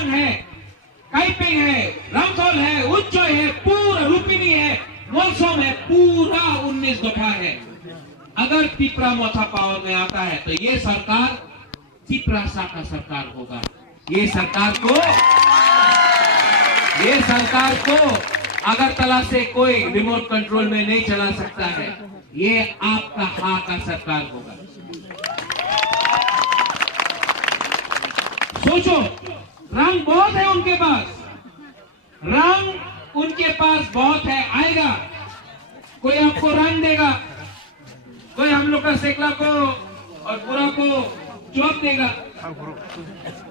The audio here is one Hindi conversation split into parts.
चिरांग है, काइपिंग है, रमथोल है, उच्चोय है, पूरा लुपिनी है, वोल्सोम है, पूरा 19 दफा है। अगर तिपरा मोथा पावर में आता है तो ये सरकार तिपरासा का सरकार होगा। ये सरकार को अगरतला से कोई रिमोट कंट्रोल में नहीं चला सकता है। ये आपका हाँ का सरकार होगा। सोचो, रंग बहुत है उनके पास, रंग उनके पास बहुत है। आएगा कोई आपको रंग देगा, कोई हम लोग का सेकला को और पूरा को चौक देगा।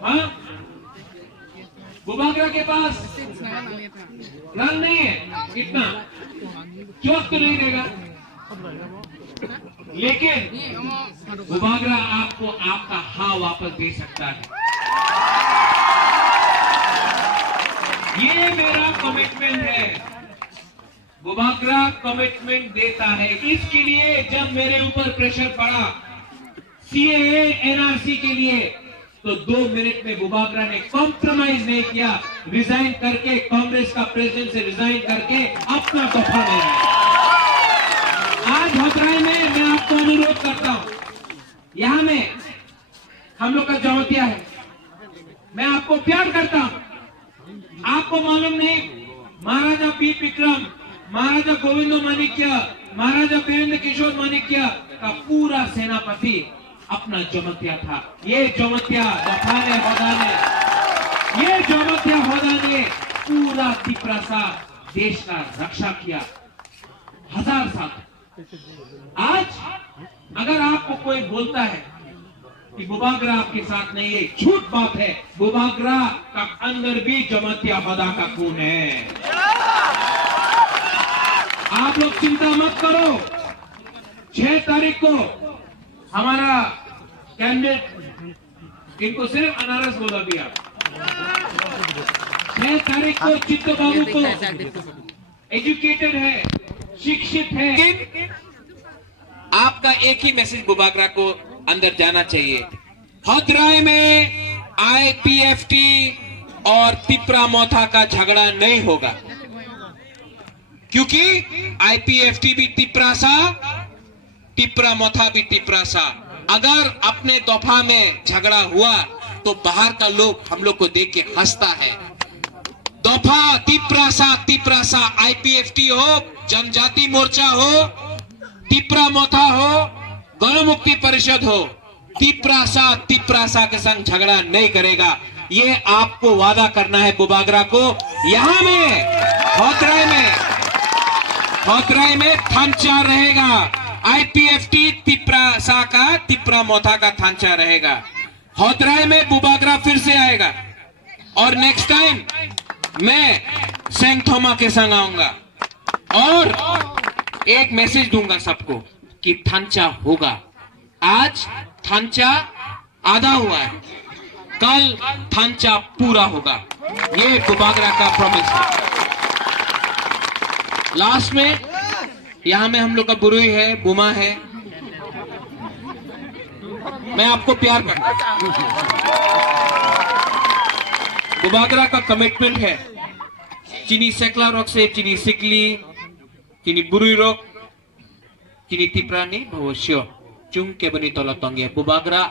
हाँ, बुबागरा के पास रंग नहीं है, इतना चौक तो नहीं देगा, लेकिन बुबागरा आपको आपका हाँ वापस दे सकता है। ये मेरा कमिटमेंट है, बुबागरा कमिटमेंट देता है। इसके लिए जब मेरे ऊपर प्रेशर पड़ा सीएए एनआरसी के लिए, तो 2 मिनट में बुबागरा ने कॉम्प्रोमाइज नहीं किया, रिजाइन करके कांग्रेस का प्रेसिडेंट से रिजाइन करके अपना दफा में आया। आज भद्राई में मैं आपको अनुरोध करता हूं, यहां में हम लोग का जौतिया है, मैं आपको प्यार करता हूं। आपको मालूम नहीं, महाराजा बी विक्रम, महाराजा गोविंदो माणिक्य, महाराजा वीरेंद्र किशोर माणिक्य का पूरा सेनापति अपना जमतिया था। ये जमतिया दफाने होदाने, ये जमतिया होदाने पूरा तिपरासा देश का रक्षा किया 1000 साल। आज अगर आपको कोई बोलता है कि बुबागरा आपके साथ नहीं है, झूठ बात है। बुबागरा का अंदर भी जमतिया होदा का खून है। आप लोग चिंता मत करो, 6 तारीख को हमारा कैंडिडेट, इनको सिर्फ अनारस बोला दिया, 6 तारीख को चित्त बाबू को एजुकेटेड है, शिक्षित है। आपका एक ही मैसेज बुबागरा को अंदर जाना चाहिए, भद्राई में आईपीएफटी और तिपरा मोथा का झगड़ा नहीं होगा, क्योंकि आईपीएफटी भी तिपरासा, तिपरा मोथा भी तिपरासा। अगर अपने दफा में झगड़ा हुआ तो बाहर का लोग हम लोग को देख के हंसता है। दफा तिपरासा, तिपरासा, आईपीएफटी हो, जनजाति मोर्चा हो, तिपरा मोथा हो, गण मुक्ति परिषद हो, तिपरासा तिपरासा के संग झगड़ा नहीं करेगा। ये आपको वादा करना है बुबागरा को। यहां में भद्राई में थांचा रहेगा, आईपीएफटी तिपरासा का, तिपरा मोथा का थांचा रहेगा। भद्राई में बुबागरा फिर से आएगा और नेक्स्ट टाइम मैं सेंगथोमा के संग आऊंगा और एक मैसेज दूंगा सबको कि थांचा होगा। आज थांचा आधा हुआ है, कल थांचा पूरा होगा। ये बुबागरा का प्रॉमिस है। लास्ट में यहां में हम लोग का बुरुई है, बुमा है, मैं आपको प्यार करता हूं। बुबागरा का कमिटमेंट है, चीनी सेकला रोक से चीनी सिकली, चीनी बुरुई रोक, चीनी तिपरानी भविष्य चुंग के बनी तोला तंगे बुबागरा